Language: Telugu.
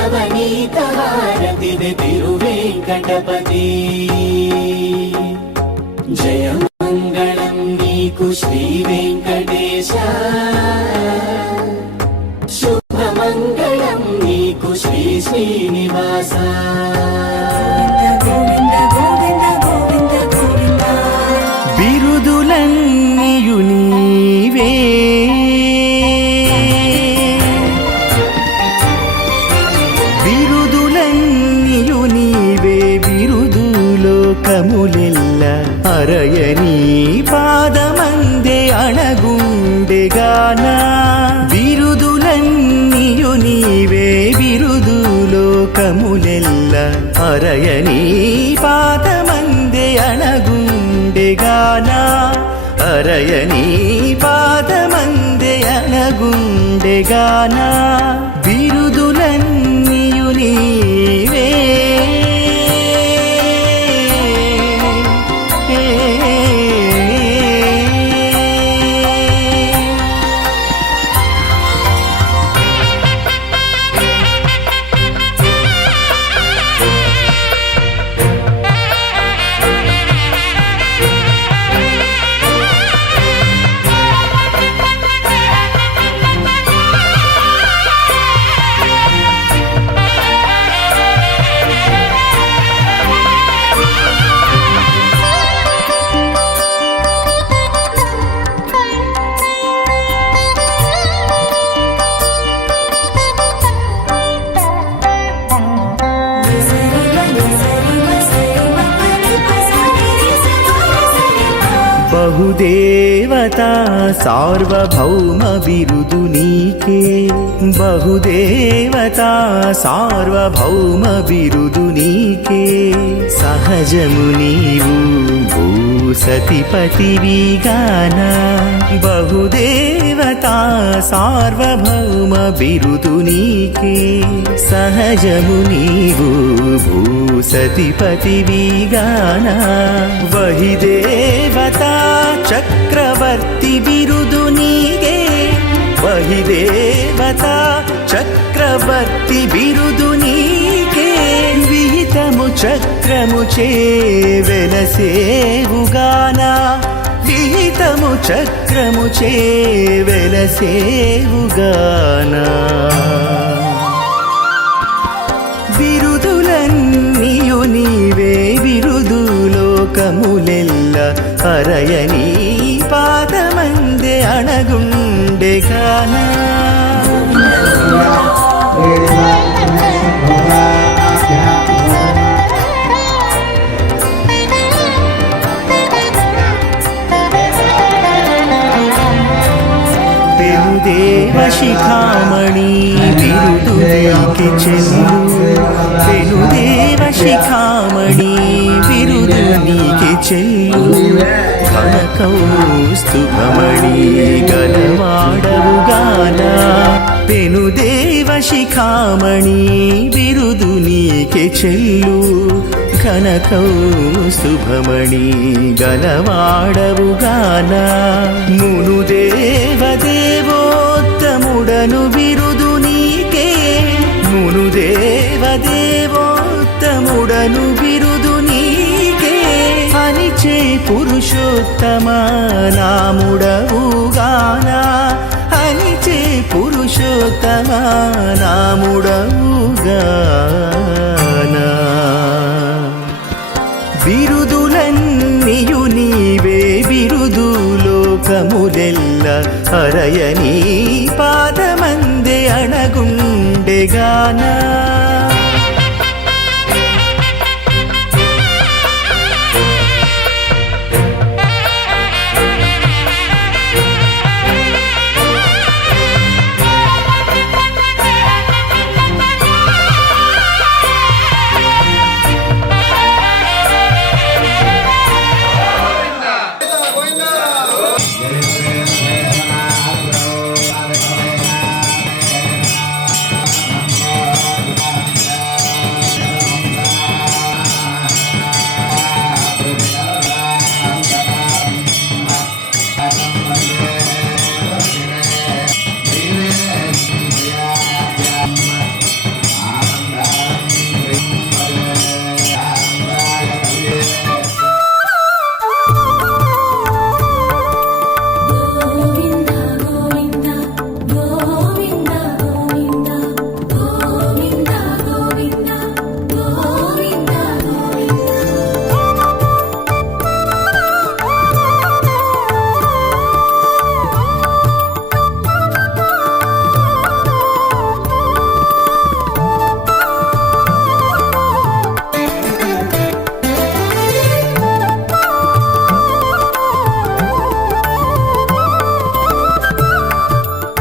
నవనీతారతిది తిరువేంకటపతి. జయ మంగళం నీకు శ్రీ వెంకటేశ శుభమంగళం నీకు శ్రీ శ్రీనివాసా. బిరుదులోకములెల్ల అరయని పాదమందే అణగుండెగాన బిరుదులన్నీయు నీవే బిరుదులోకములెల్ల అరయని పాదమందే అణగుండెగాన అరయని పాదమందే అణగుండెగాన బిరుదులన్నీయు నీవే బహుదేవత సార్వభౌమ బిరుదు నీకే బహుదేవత సార్వభౌమ బిరుదు నీకే సహజము నీవు భూసతిపతివిగాన బహుదేవత సార్వభౌమ బిరుదు నీకే సహజము నీవు భూసతిపతివిగాన వహిదేవత చక్రవర్తి బిరుదు నీగే. వహిదేవత చక్రవర్తి బిరుదు నీకే. విహితము చక్రము చే విహితము చక్రము చే బిరుదులన్నీయు నీవే బిరుదు లోకములెల్ బిరుదులోకములెల్ల అరయని పాదమందే అణగుండెగానా పెనుదేవ శిఖామణి బిరుదు నీకి చెల్లు పెనుదేవ శిఖామణి బిరుదు నీకి చెయ్యు కనకౌస్తుభమణి గలవాడవుగాన. పెనుదేవ శిఖామణి బిరుదు నీకి చెల్లు. కనకౌస్తుభమణి గలవాడవుగాన. మునుదేవదేవోత్తముడను బిరుదు నీకే. మును బిరుదు వచ్చి పురుషోత్తమ నాముడవుగానా. అనిచి పురుషోత్తమ నాముడవుగానా. బిరుదులన్నీయు నీవే బిరుదు లోకములెల్ల అరయని పాదమందే అణగుండెగానా